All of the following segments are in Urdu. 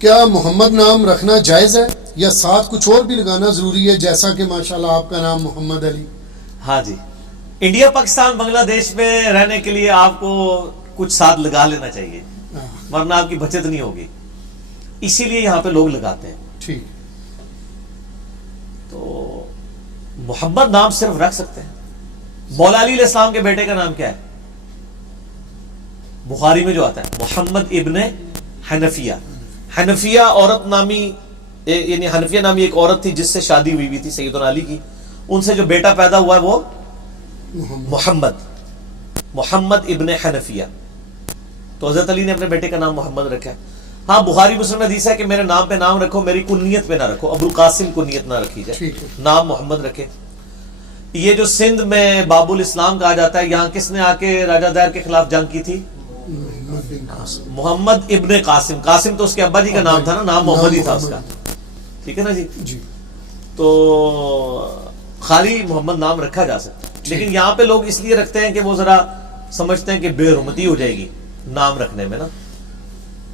کیا محمد نام رکھنا جائز ہے یا ساتھ کچھ اور بھی لگانا ضروری ہے، جیسا کہ ماشاءاللہ آپ کا نام محمد علی؟ ہاں جی، انڈیا پاکستان بنگلہ دیش میں رہنے کے لیے آپ کو کچھ ساتھ لگا لینا چاہیے، ورنہ آپ کی بچت نہیں ہوگی، اسی لیے یہاں پہ لوگ لگاتے ہیں۔ ٹھیک، تو محمد نام صرف رکھ سکتے ہیں۔ مولا علی علیہ السلام کے بیٹے کا نام کیا ہے؟ بخاری میں جو آتا ہے محمد ابن حنفیہ۔ حنفیہ عورت نامی، یعنی حنفیہ نامی ایک عورت تھی جس سے شادی ہوئی تھی سیدنا علی کی، ان سے جو بیٹا پیدا ہوا ہے وہ محمد ابن حنفیہ۔ تو حضرت علی نے اپنے بیٹے کا نام محمد رکھا ہے۔ ہاں، بخاری مسلم حدیث ہے کہ میرے نام پہ نام رکھو، میری کنیت پہ نہ رکھو، ابو القاسم کنیت نہ رکھی جائے، نام محمد رکھے۔ یہ جو سندھ میں باب الاسلام کہا جاتا ہے، یہاں کس نے آ کے راجہ دیر کے خلاف جنگ کی تھی؟ محمد ابن قاسم۔ قاسم تو اس کے ابا جی کا نام تھا نا، نام محمد ہی تھا اس کا، ٹھیک ہے نا جی۔ تو خالی محمد نام رکھا جا سکتا ہے، لیکن یہاں پہ لوگ اس لیے رکھتے ہیں کہ وہ ذرا سمجھتے ہیں کہ بے حرمتی ہو جائے گی نام رکھنے میں نا۔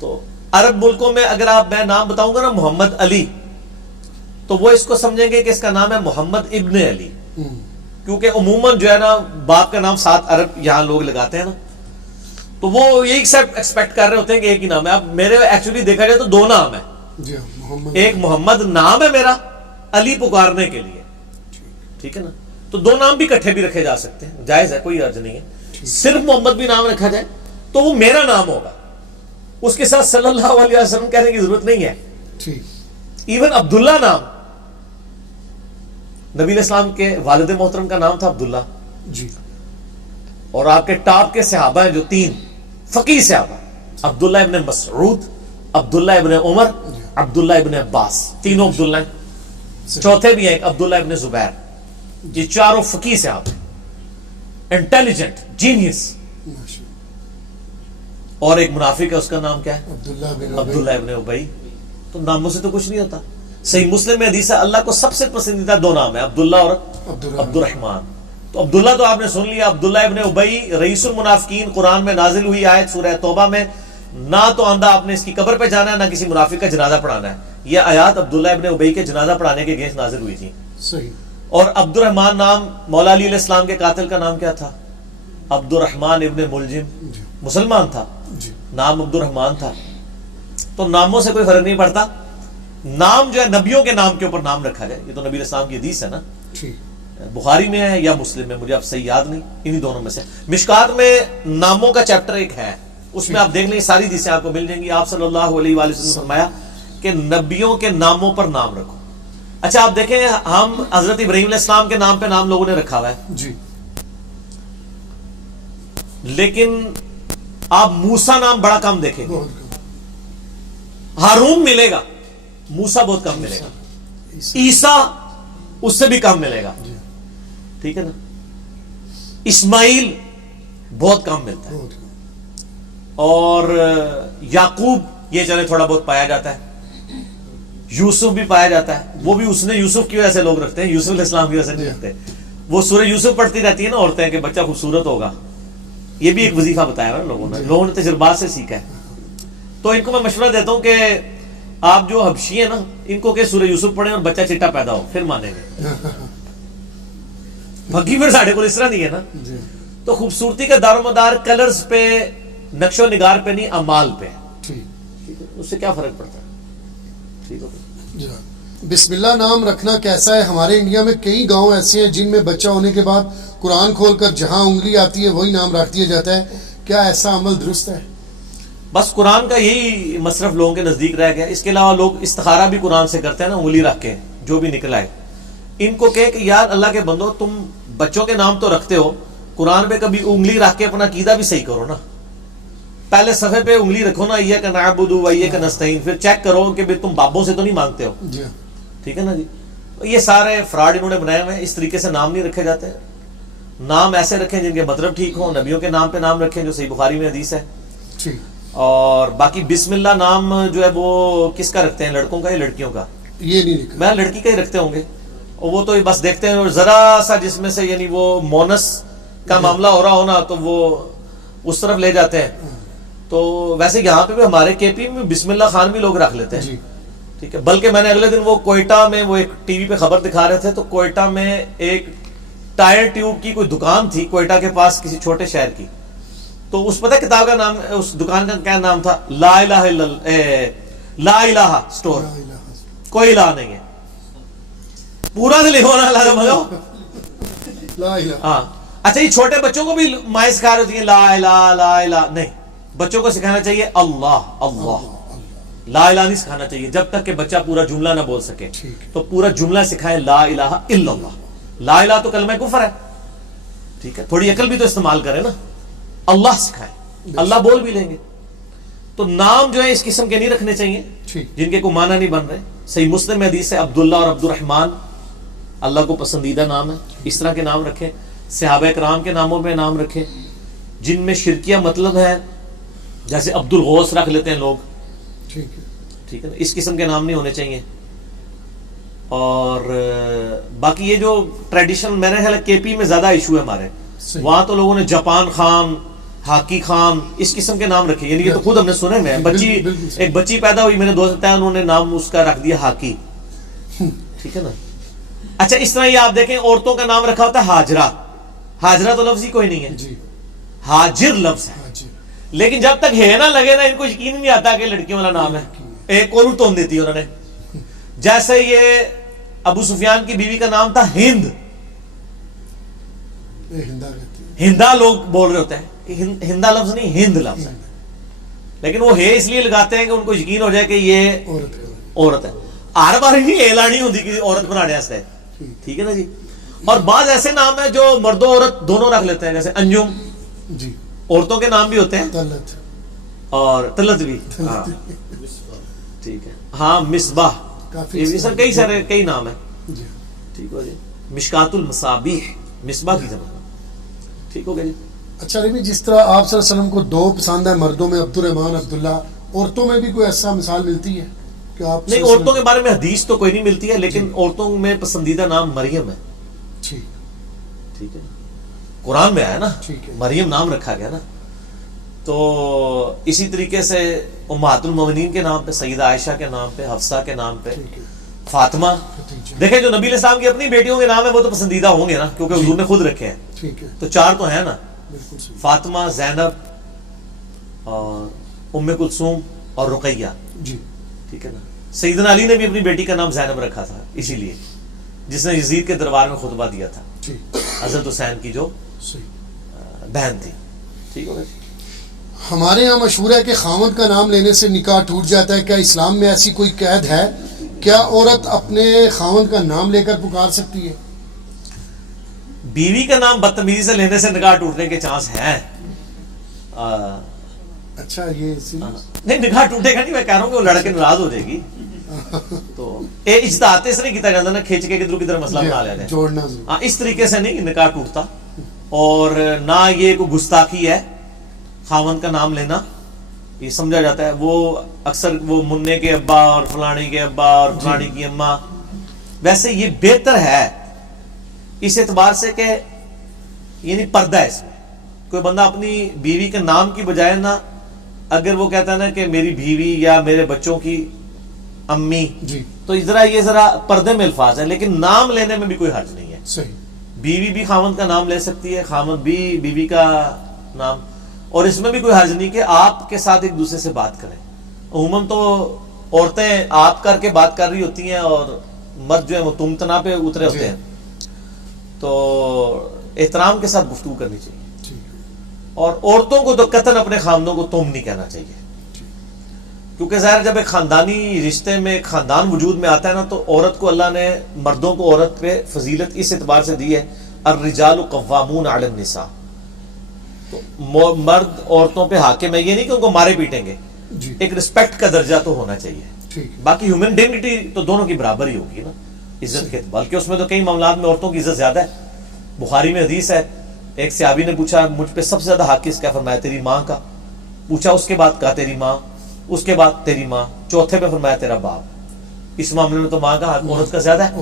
تو عرب ملکوں میں اگر میں نام بتاؤں گا نا محمد علی، تو وہ اس کو سمجھیں گے کہ اس کا نام ہے محمد ابن علی، کیونکہ عموماً جو ہے نا باپ کا نام ساتھ عرب یہاں لوگ لگاتے ہیں نا، تو وہ یہی سب ایکسپیکٹ کر رہے ہوتے ہیں کہ ایک ہی نام ہے۔ اب میرے ایکچولی دیکھا جائے تو دو نام ہیں، ایک محمد نام ہے میرا علی پکارنے کے لیے، ٹھیک ہے نا، تو دو نام بھی اکٹھے بھی رکھے جا سکتے ہیں، جائز ہے، کوئی حرج نہیں ہے۔ صرف محمد بھی نام رکھا جائے تو وہ میرا نام ہوگا، اس کے ساتھ صلی اللہ علیہ وسلم کہنے کی ضرورت نہیں ہے۔ ایون عبداللہ نام، نبی علیہ السلام کے والد محترم کا نام تھا عبداللہ جی، اور آپ کے ٹاپ کے صحابہ ہیں جو تین فقیہ صحابہ، عبداللہ ابن مسعود، عبداللہ ابن عمر، عبداللہ ابن عباس، تینوں عبداللہ ہیں، چوتھے بھی ہیں ایک عبداللہ ابن زبیر، یہ چاروں فقیہ صحابہ، انٹیلیجنٹ، جینیس، اور ایک منافق ہے، اس کا نام کیا ہے؟ عبداللہ ابن ابی۔ تو ناموں سے تو کچھ نہیں ہوتا۔ صحیح مسلم میں حدیث ہے اللہ کو سب سے پسندیدہ دو نام ہیں، عبداللہ اور عبد الرحمن۔ تو عبداللہ تو آپ نے سن لیا، عبداللہ ابن ابی رئیس المنافقین، قرآن میں نازل ہوئی آیت سورہ توبہ میں، نہ تو آندہ آپ نے اس کی قبر پہ جانا ہے نہ کسی منافق کا جنازہ پڑھانا ہے۔ یہ آیات عبداللہ ابن ابی کے جنازہ پڑھانے کے اگینسٹ نازل ہوئی تھی۔ اور عبد الرحمن نام، مولا علی علیہ السلام کے قاتل کا نام کیا تھا؟ عبد الرحمن ابن ملجم، مسلمان تھا، نام عبد الرحمن تھا۔ تو ناموں سے کوئی فرق نہیں پڑتا، نام جو ہے نبیوں کے نام کے اوپر نام رکھا جائے، یہ تو نبی علیہ السلام کی حدیث ہے نا، بخاری میں ہے یا مسلم میں، مجھے اب صحیح یاد نہیں، انہی دونوں میں سے۔ مشکات میں ناموں کا چیپٹر ایک ہے، اس میں آپ دیکھ لیں ساری حدیثیں آپ کو مل جائیں گی۔ آپ صلی اللہ علیہ وآلہ وسلم نے فرمایا کہ نبیوں کے ناموں پر نام رکھو۔ اچھا آپ دیکھیں، ہم حضرت ابراہیم علیہ السلام کے نام پہ نام لوگوں نے رکھا ہوا ہے جی، لیکن آپ موسیٰ نام بڑا کم دیکھیں گے، ہارون ملے گا، موسیٰ بہت کم ملے گا، عیسیٰ اس سے بھی کم ملے گا، ٹھیک ہے نا، اسماعیل بہت کم ملتا ہے، اور یعقوب یہ چلے تھوڑا بہت پایا جاتا ہے، یوسف بھی پایا جاتا ہے، وہ بھی اس نے یوسف کی وجہ سے لوگ رکھتے ہیں، یوسف علیہ السلام کی وجہ سے نہیں رکھتے۔ وہ سورہ یوسف پڑھتی رہتی ہے نا عورتیں کہ بچہ خوبصورت ہوگا، یہ بھی ایک وظیفہ بتایا ہے لوگوں نے تجربات سے سیکھا ہے۔ تو ان کو میں مشورہ دیتا ہوں کہ آپ جو حبشی ہیں نا، ان کو کہ سورہ یوسف پڑھیں اور بچہ چٹا پیدا ہو، پھر مانیں گے، باقی پھر ساڑھے کو اس طرح نہیں ہے نا۔ تو خوبصورتی کا دار و مدار کلرز پہ، نقش و نگار پہ نہیں، اعمال پہ، اس سے کیا فرق پڑتا ہے؟ ٹھیک ہے۔ بسم اللہ نام رکھنا کیسا ہے؟ ہمارے انڈیا میں کئی گاؤں ایسے ہیں جن میں بچہ ہونے کے بعد قرآن کھول کر جہاں انگلی آتی ہے وہی نام رکھ دیا جاتا ہے، کیا ایسا عمل درست ہے؟ بس قرآن کا یہی مصرف لوگوں کے نزدیک رہ گیا، اس کے علاوہ لوگ استخارہ بھی قرآن سے کرتے ہیں نا، انگلی رکھ کے جو بھی نکل آئے۔ ان کو کہے کہ یار اللہ کے بندو، تم بچوں کے نام تو رکھتے ہو، قرآن پہ کبھی انگلی رکھ کے اپنا عقیدہ بھی صحیح کرو نا، پہلے صفحے پہ انگلی رکھو نا، ایک نعبد و ایک نستعین، پھر چیک کرو کہ تم بابوں سے تو نہیں مانگتے ہو، ٹھیک ہے نا جی۔ یہ سارے فراڈ انہوں نے بنائے ہوئے ہیں، اس طریقے سے نام نہیں رکھے جاتے۔ نام ایسے رکھیں جن کے مطلب ٹھیک ہوں، نبیوں کے نام پہ نام رکھیں جو صحیح بخاری میں حدیث ہے۔ اور باقی بسم اللہ نام جو ہے وہ کس کا رکھتے ہیں، لڑکوں کا یا لڑکیوں کا؟ یہ نہیں لکھا، میں لڑکی کا ہی رکھتے ہوں گے، اور وہ تو بس دیکھتے ہیں، اور ذرا سا جس میں سے یعنی وہ مونس کا معاملہ ہو رہا ہونا تو وہ اس طرف لے جاتے ہیں۔ تو ویسے یہاں پہ بھی ہمارے کے پی میں بسم اللہ خان بھی لوگ رکھ لیتے ہیں. جی ٹھیک ہے. بلکہ میں نے اگلے دن وہ کوئٹہ میں وہ ایک ٹی وی پہ خبر دکھا رہے تھے, تو کوئٹہ میں ایک ٹائر ٹیوب کی کوئی دکان تھی کوئٹہ کے پاس کسی چھوٹے شہر کی. تو اس پتہ کتاب کا نام, اس دکان کا کیا نام تھا؟ لا الہ الا لا الہ سٹور. کوئی الہ نہیں ہے, پورا سے لکھو نا لا مگو. لا الہ. ہاں اچھا, یہ چھوٹے بچوں کو بھی مائیں سکھا رہی ہوتی ہیں لا الہ لا الہ. نہیں, بچوں کو سکھانا چاہیے اللہ اللہ, لا الہ نہیں سکھانا چاہیے جب تک کہ بچہ پورا جملہ نہ بول سکے. تو پورا جملہ سکھائے لا الہ الا اللہ. لا الہ تو کلمہ کفر ہے. ٹھیک ہے, تھوڑی عقل بھی تو استعمال کرے نا. اللہ سکھائے, اللہ بول بھی لیں گے. تو نام جو ہے اس قسم کے نہیں رکھنے چاہیے جن کے کوئی معنی نہیں بن رہے. صحیح مسلم میں حدیث ہے عبداللہ اور عبد الرحمن اللہ کو پسندیدہ نام ہے, اس طرح کے نام رکھیں. صحابہ کرام کے ناموں میں نام رکھیں جن میں شرکیہ مطلب ہے, جیسے عبد الغوث رکھ لیتے ہیں لوگ. ٹھیک ہے نا, اس قسم کے نام نہیں ہونے چاہیے. اور باقی یہ جو ٹریڈیشنل, میں نے خیال ہے کے پی میں زیادہ ایشو ہے ہمارے وہاں, تو لوگوں نے جاپان خان, ہاکی خان, اس قسم کے نام رکھے. یعنی یہ تو خود ہم نے سنے میں. بچی ایک بچی پیدا ہوئی, میرے دوست بتایا, انہوں نے نام اس کا رکھ دیا ہاکی. ٹھیک ہے نا. اچھا اس طرح یہ آپ دیکھیں عورتوں کا نام رکھا ہوتا ہے ہاجرہ. ہاجرہ تو لفظ ہی کوئی نہیں ہے, ہاجر لفظ ہے. لیکن جب تک ہے نہ لگے نا, ان کو یقین نہیں آتا کہ لڑکیوں والا نام ہے. ایک اور توڑ دیتی ہے انہوں نے. جیسے یہ ابو سفیان کی بیوی کا نام تھا ہند. ہندا لوگ بول رہے ہوتے ہیں, ہندا لفظ نہیں, ہند لفظ ہے. لیکن وہ ہے اس لیے لگاتے ہیں کہ ان کو یقین ہو جائے کہ یہ عورت ہے. ہر بار نہیں اعلان ہوتی کہ عورت بنانے واسطے. ٹھیک ہے نا جی. اور بعض ایسے نام ہیں جو مرد و عورت دونوں رکھ لیتے ہیں, جیسے انجم. جی عورتوں کے نام بھی ہوتے ہیں, طلت اور طلت بھی. ہاں ٹھیک ہے. ہاں مصباح, سر کئی سارے کئی نام ہیں. ٹھیک ہو جی. مشکات المصابیح, مصباح کی جمع. ٹھیک ہو گیا جی. اچھا نبی, جس طرح آپ صلی اللہ علیہ وسلم کو دو پسند ہے مردوں میں عبد الرحمان عبداللہ, عورتوں میں بھی کوئی ایسا مثال ملتی ہے کہ آپ؟ نہیں, عورتوں کے بارے میں حدیث تو کوئی نہیں ملتی ہے, لیکن عورتوں میں پسندیدہ نام مریم ہے. ٹھیک ہے, قرآن میں آیا نا, مریم نام رکھا گیا نا. تو اسی طریقے سے امہات المومنین کے نام پہ, سیدہ عائشہ کے نام پہ, حفصہ کے نام پہ, فاطمہ. دیکھیں جو نبی علیہ السلام کی اپنی بیٹیوں کے نام ہے وہ تو پسندیدہ ہوں گے نا, کیونکہ حضور نے خود رکھے ہیں. تو چار تو ہیں نا, فاطمہ, زینب اور ام کلثوم اور رقیہ. ٹھیک ہے نا. سیدنا علی نے بھی اپنی بیٹی کا نام زینب رکھا تھا, اسی لیے جس نے یزید کے دربار میں خطبہ دیا تھا, حضرت حسین کی جو بہن تھی. ٹھیک ہو گیا. ہمارے یہاں مشہور ہے کہ خاوند کا نام لینے سے نکاح ٹوٹ جاتا ہے. کیا اسلام میں ایسی کوئی قید ہے؟ کیا عورت اپنے خاوند کا نام لے کر پکار سکتی ہے؟ بیوی کا نام بدتمیزی سے لینے سے نکاح ٹوٹنے کے چانس ہیں. اچھا, یہ نہیں, نکاح ٹوٹے گا نہیں, میں کہہ رہا ہوں کہ وہ لڑکے ناراض ہو جائے گی. تو اجتہاد سے نہیں کیتا جاتا نا, کھینچ کے کدھر کدھر مسئلہ بنا لیتے ہیں. جوڑنا اس طریقے سے نہیں نکاح ٹوٹتا. اور نہ یہ کوئی گستاخی ہے خاوند کا نام لینا, یہ سمجھا جاتا ہے. وہ اکثر وہ منع کے ابا اور فلانے کے ابا اور فلانی کی اماں. ویسے یہ بہتر ہے اس اعتبار سے کہ یعنی پردہ ہے اس میں. کوئی بندہ اپنی بیوی کے نام کی بجائے نا, اگر وہ کہتا ہے نا کہ میری بیوی یا میرے بچوں کی امی, تو یہ ذرا پردے میں الفاظ ہے, لیکن نام لینے میں بھی کوئی حرج نہیں ہے. صحیح. بیوی بھی خاوند کا نام لے سکتی ہے, خاوند بھی بیوی کا نام, اور اس میں بھی کوئی حرج نہیں کہ آپ کے ساتھ ایک دوسرے سے بات کریں. عموماً تو عورتیں آپ کر کے بات کر رہی ہوتی ہیں اور مرد جو ہے وہ تم تنا پہ اترے ہوتے ہیں. تو احترام کے ساتھ گفتگو کرنی چاہیے. اور عورتوں کو تو قطعاً اپنے خاندانوں کو تم نہیں کہنا چاہیے, کیونکہ ظاہر جب ایک خاندانی رشتے میں ایک خاندان وجود میں آتا ہے نا, تو عورت کو اللہ نے, مردوں کو عورت پہ فضیلت اس اعتبار سے دی ہے, الرجال قوامون علی النساء. تو مرد عورتوں پہ حاکم ہے. یہ نہیں کہ ان کو مارے پیٹیں گے, ایک رسپیکٹ کا درجہ تو ہونا چاہیے. باقی ہیومن ڈگنیٹی تو دونوں کی برابر ہی ہوگی نا عزت کے, بلکہ اس میں تو کئی معاملات میں عورتوں کی عزت زیادہ ہے. بخاری میں حدیث ہے, ایک صحابی نے پوچھا مجھ پہ سب سے زیادہ حق کس کا؟ فرمایا تیری ماں کا. پوچھا اس کے بعد؟ کہا تیری ماں. اس کے بعد تیری ماں. چوتھے پہ فرمایا تیرا باپ. اس معاملے میں تو ماں کا حق عورت کا زیادہ ہے.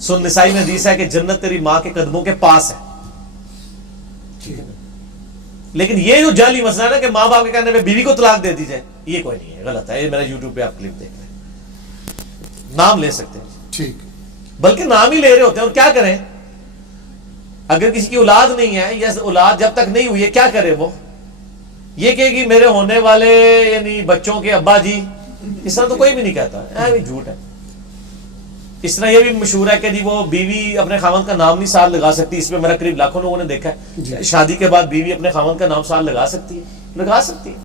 سن نسائی میں حدیث ہے کہ جنت تیری ماں کے قدموں کے پاس ہے. لیکن یہ جو جعلی مسئلہ ہے نا کہ ماں باپ کے کہنے پہ بیوی کو طلاق دے دی جائے، یہ کوئی نہیں ہے، غلط ہے. یہ میرا یوٹیوب پہ آپ کلپ دیکھ رہے ہیں. نام لے سکتے ہیں، ٹھیک. بلکہ نام ہی لے رہے ہوتے ہیں. اور کیا کریں اگر کسی کی اولاد نہیں ہے یا اولاد جب تک نہیں ہوئی ہے، کیا کرے وہ؟ یہ کہے کہ میرے ہونے والے یعنی بچوں کے ابا جی، اس طرح تو کوئی بھی نہیں کہتا، بھی جھوٹ ہے. اس طرح یہ بھی مشہور ہے کہ جی وہ بیوی اپنے خاوند کا نام نہیں ساتھ لگا سکتی. اس میں میرا قریب لاکھوں لوگوں نے دیکھا ہے، شادی کے بعد بیوی اپنے خاوند کا نام ساتھ لگا سکتی ہے، لگا سکتی ہے.